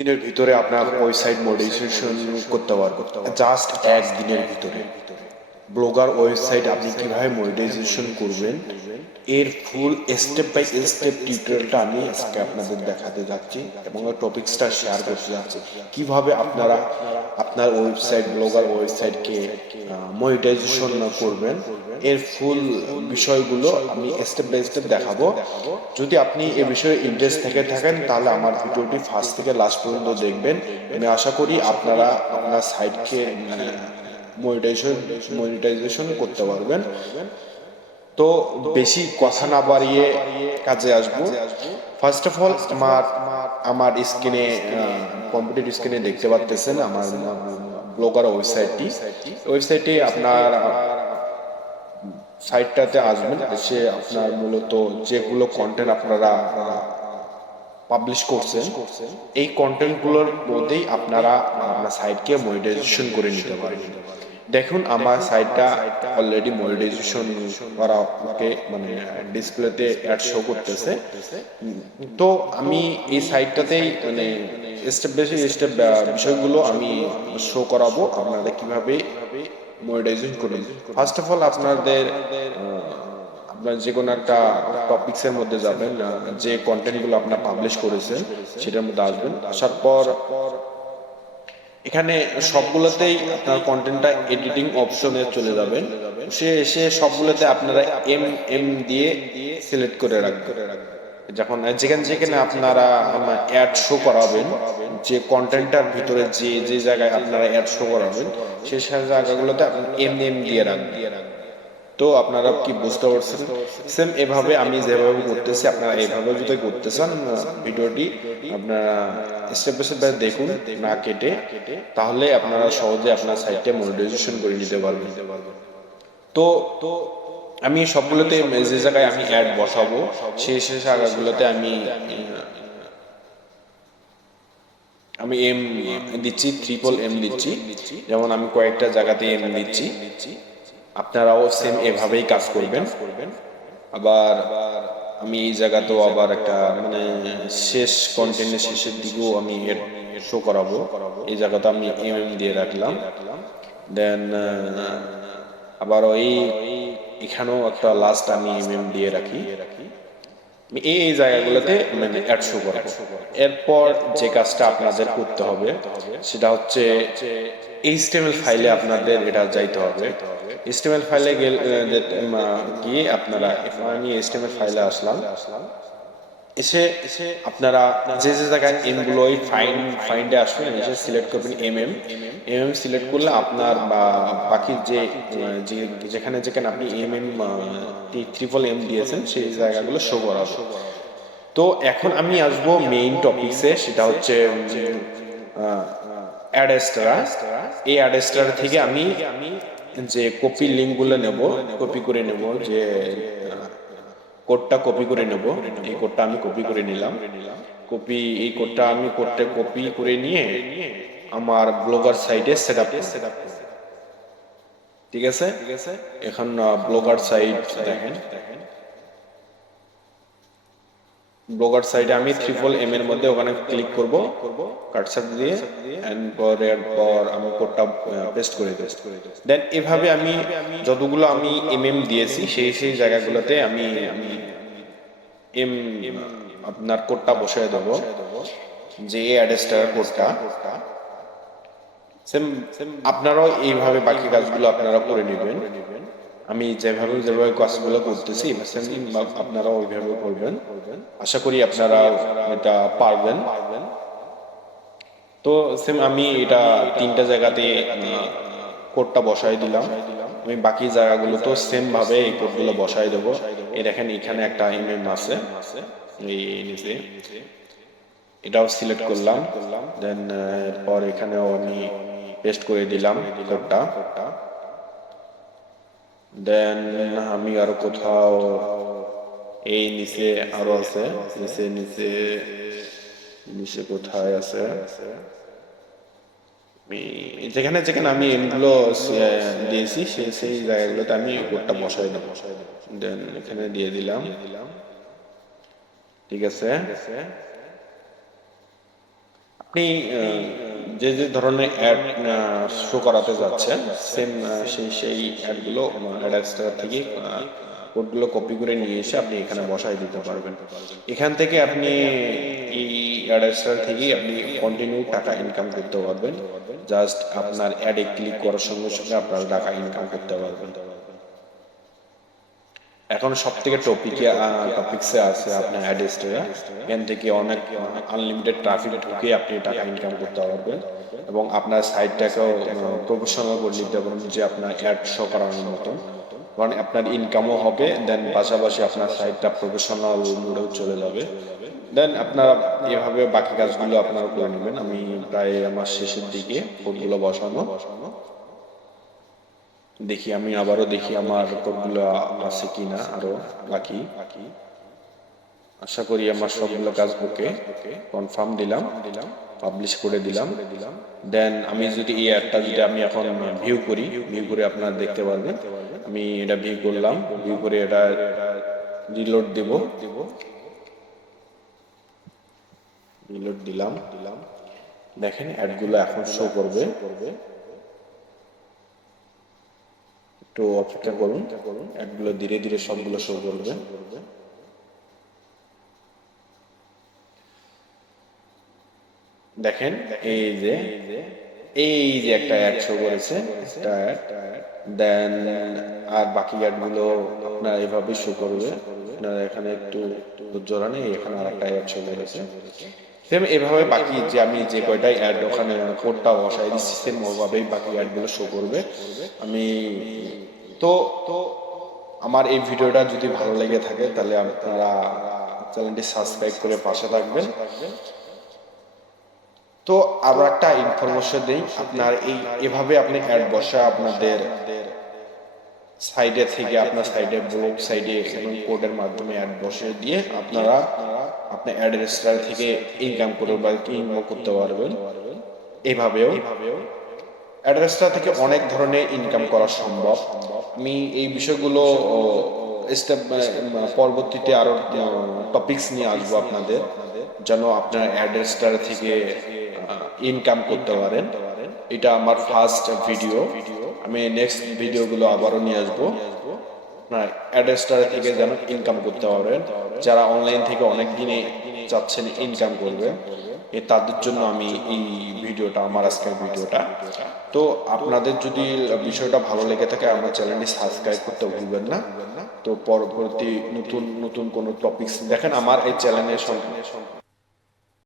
দিনের ভিতরে আপনার ওয়েবসাইট মডিফিকেশন করতে পারবেন, জাস্ট একদিনের ভিতরে। ব্লগার ওয়েবসাইট আপনি কিভাবে মনিটাইজেশন করবেন এর ফুল স্টেপ বাই স্টেপ টিউটোরিয়ালটা আমি আজকে আপনাদের দেখাতে যাচ্ছি এবং টপিকসটা শেয়ার করতে যাচ্ছি কিভাবে আপনারা আপনার ওয়েবসাইট ব্লগার ওয়েবসাইটকে মনিটাইজেশন করবেন। এর ফুল বিষয়গুলো আমি স্টেপ বাই স্টেপ দেখাবো। যদি আপনি এ বিষয়ে ইন্টারেস্ট থেকে থাকেন তাহলে আমার ভিডিওটি ফার্স্ট থেকে লাস্ট পর্যন্ত দেখবেন। আমি আশা করি আপনারা আপনার সাইটকে মনিটাইজেশন করতে পারবেন। তো বেশি কথা না বাড়িয়ে কাজে আসবো। ফার্স্ট অফ অল আমার আমার স্ক্রিনে কম্পিউটার স্ক্রিনে দেখতে পাচ্ছেন আমার ব্লগার ওয়েবসাইটে আপনার সাইটটাতে আসবেন, এসে আপনার মূলত যেগুলো কন্টেন্ট আপনারা পাবলিশ করছেন এই কন্টেন্টগুলোর মধ্যেই আপনারা আপনার সাইটকে মনিটাইজেশন করে নিতে পারেন। দেখুন আমার সাইটটা অলরেডি মনিটাইজেশন করা ওকে, মানে ডিসপ্লেতে অ্যাড শো করতেছে। তো আমি এই সাইটটাতেই মানে স্টেপ বাই স্টেপ বিষয়গুলো আমি শো করাবো আপনারা কিভাবে মনিটাইজেশন করবেন। ফার্স্ট অফ অল আপনাদের আপনার যে কোনো একটা টপিক্সের মধ্যে যাবেন, যে কন্টেন্টগুলো আপনার পাবলিশ করেছেন সেটার মধ্যে আসবেন। আসার পর এখানে সবগুলোতেই আপনার কন্টেন্টটা এডিটিং অপশনে চলে যাবেন। সে এসে সবগুলোতে আপনারা এম এম দিয়ে সিলেক্ট করে রাখবেন। যখন যেখানে যেখানে আপনারা অ্যাড শো করাবেন, যে কন্টেন্টটার ভিতরে যে যে জায়গায় আপনারা অ্যাড শো করাবেন সেই জায়গাগুলোতে আপনি এম এম দিয়ে রাখবেন। তো আপনারা কি বুঝতে পারছেন? সেম এভাবে আমি যেভাবে করতেছি আপনারা এইভাবে যদি করতে চান ভিডিওটি আপনারা স্টেপ বাই স্টেপ দেখুন না কেটে, তাহলে আপনারা সহজে আপনার সাইটে মনিটাইজেশন করে নিতে পারবেন। তো আমি সবগুলোতে যে জায়গায় আমি অ্যাড বসাবো সেই সেই জায়গাগুলোতে আমি আমি এম দিচ্ছি, ট্রিপল এম দিচ্ছি। যেমন আমি কয়েকটা জায়গাতে এম দিচ্ছি, আপনারাও সেম এভাবেই কাজ করবেন। আবার আমি এই জায়গাতেও আবার একটা মানে শেষ কন্টেন্টের শেষের দিকেও আমি শো করাবো, এই জায়গাতে আমি এম এম দিয়ে রাখলাম। দেন আবার ওই এখানেও একটা লাস্ট আমি এম এম দিয়ে রাখি। আমি এই জায়গাগুলোতে মানে অ্যাড শো করাবো। এরপর যে কাজটা আপনাদের করতে হবে সেটা হচ্ছে এইচটিএমএল ফাইলে আপনাদের এটা যাইতে হবে। এইচটিএমএল ফাইলে গিয়ে আপনারা, আমি এইচটিএমএল ফাইলে আসলাম, এসে আপনারা যে যে জায়গায় এমগুলোই ফাইন্ডে আসবেন এসে সিলেক্ট করবেন এম সিলেক্ট করলে আপনার বা বাকি যে যেখানে যেখানে আপনি ট্রিপল এম দিয়েছেন সেই জায়গাগুলো শো করাবে। তো এখন আমি আসবো মেইন টপিকসে, সেটা হচ্ছে অ্যাডেস্টারা। এই অ্যাডেস্টার থেকে আমি যে কপি লিঙ্কগুলো নেব, কপি করে নেব, যে কোডটা কপি করে নেব। এই কোডটা আমি কপি করে নিলাম। এই কোডটা আমি কপি করে নিয়ে আমার ব্লগার সাইটে সেট আপ করব। ঠিক আছে, এখন ব্লগার সাইট দেখেন, ব্লগার সাইডে আমি ট্রিপল এম এর মধ্যে ওখানে ক্লিক করব কার্সার দিয়ে, এন্ড পর আমি কোডটা পেস্ট করে দেব। দেন এভাবে আমি যতগুলো আমি এম দিয়েছি সেই সেই জায়গাগুলোতে আমি এম আপনার কোডটা বসায় দেব, যে অ্যাড্রেসটার কোডটা। সেম আপনারাও এইভাবে বাকি কাজগুলো আপনারা করে নেবেন। আমি যেভাবে যেভাবে কাজগুলো করতেছি সেম আপনারাও ওইভাবে করবেন। আশা করি আপনারা এটা পারবেন। তো সেম আমি এটা তিনটা জায়গাতে কোডটা বসাই দিলাম। আমি বাকি জায়গাগুলো তো সেম ভাবে এই কোডগুলো বসাই দেবো। এই দেখেন এখানে একটা এমএম আছে, এই নিচে এটাও সিলেক্ট করলাম। দেন এরপর এখানেও আমি পেস্ট করে দিলাম কোডটা। দেন আমি আরো কোথাও এই নিচে আরো আছে, নিচে নিচে নিচে কোথায় আছে, আমি যেখানে যেখানে আমি এমগুলো দিয়েছি সেই সেই জায়গাগুলোতে আমি কোডটা বসাই দেবো। দেন এখানে দিয়ে দিলাম। ঠিক আছে, আপনি যে যে ধরনের অ্যাড শো করাতে যাচ্ছেন সেম সেই অ্যাডগুলো অ্যাড এক্সট্রা থেকে কোডগুলো কপি করে নিয়ে এসে আপনি এখানে বসাই দিতে পারবেন। এখান থেকে আপনি এই অ্যাড এক্সট্রা থেকেই আপনি কন্টিনিউ টাকা ইনকাম করতে পারবেন। জাস্ট আপনার অ্যাডে ক্লিক করার সঙ্গে সঙ্গে আপনার টাকা ইনকাম করতে পারবেন। এখন সব থেকে টপিক্সে আছে আপনার অ্যাডেস্টরা। এখান থেকে অনেক আনলিমিটেড ট্রাফিক ঢুকে আপনি টাকা ইনকাম করতে পারবেন এবং আপনার সাইটটাকেও প্রফেশনাল করে নিতে পারবেন, যে আপনার অ্যাড শো করানোর মতন। কারণ আপনার ইনকামও হবে, দেন পাশাপাশি আপনার সাইটটা প্রফেশনাল মোডেও চলে যাবে। দেন আপনারা এভাবে বাকি কাজগুলো আপনারা করে নেবেন। আমি প্রায় আমার শেষের দিকে কোডগুলো বসানো। দেখি আমি আবারও দেখি আমার কোডগুলো আছে কিনা আরো বাকি। আশা করি আমার সবগুলো কাজ ওকে। কনফার্ম দিলাম, পাবলিশ করে দিলাম। দেন আমি যদি এই অ্যাডটা যদি আমি এখন ভিউ করে আপনারা দেখতে পারবেন। আমি এটা ভিউ করলাম, ভিউ করে এটা রিলোড দেব। রিলোড দিলাম, দেখেন অ্যাডগুলো এখন শো করবে। একটু অপেক্ষা করুন, অ্যাডগুলো ধীরে ধীরে সবগুলো শো করবে। দেখেন এই যে একটা অ্যাড শো করেছে, একটা অ্যাড। দেন আর বাকি অ্যাডগুলো আপনার এভাবে শো করবে। আপনারা এখানে একটু ধৈর্য নেই, এখানে আর একটা অ্যাড শো করেছে। সেম এভাবে বাকি যে আমি যে কয়টাই অ্যাড ওখানে কোডটা বসাই দিচ্ছি সেম ওভাবেই বাকি অ্যাডগুলো শো করবে। আমি তো আমার এই ভিডিওটা যদি ভালো লেগে থাকে তাহলে আপনারা চ্যানেলটি সাবস্ক্রাইব করে পাশে থাকবেন। তো আরো একটা ইনফরমেশন দেই, আপনার এভাবে আপনি অ্যাড বসা আপনাদের সাইডে থেকে আপনার সাইডে ব্লগ সাইডে এবং কোডের মাধ্যমে অ্যাড বসিয়ে দিয়ে আপনারা আপনার অ্যাড রেজিস্টার থেকে ইনকাম করতে পারবেন। এভাবেও অ্যাড্রেসটা থেকে অনেক ধরনের ইনকাম করা সম্ভব। আমি এই বিষয়গুলো স্টেপ পরবর্তীতে আরো টপিকস নিয়ে আসবো আপনাদের, যেন আপনার অ্যাড্রেসটার থেকে ইনকাম করতে পারেন। এটা আমার ফার্স্ট ভিডিও। আমি নেক্সট ভিডিওগুলো আবারও নিয়ে আসবো আপনার অ্যাড্রেসটার থেকে যেন ইনকাম করতে পারেন। যারা অনলাইন থেকে অনেক দিনে চাচ্ছেন ইনকাম করবেন, তাদের জন্য আমি এই ভিডিওটা, আমার আজকের ভিডিওটা। তো আপনাদের যদি বিষয়টা ভালো লেগে থাকে আমার চ্যানেলটি সাবস্ক্রাইব করতে ভুলবেন না। তো পরবর্তী নতুন নতুন কোনো টপিকস দেখেন আমার এই চ্যানেলের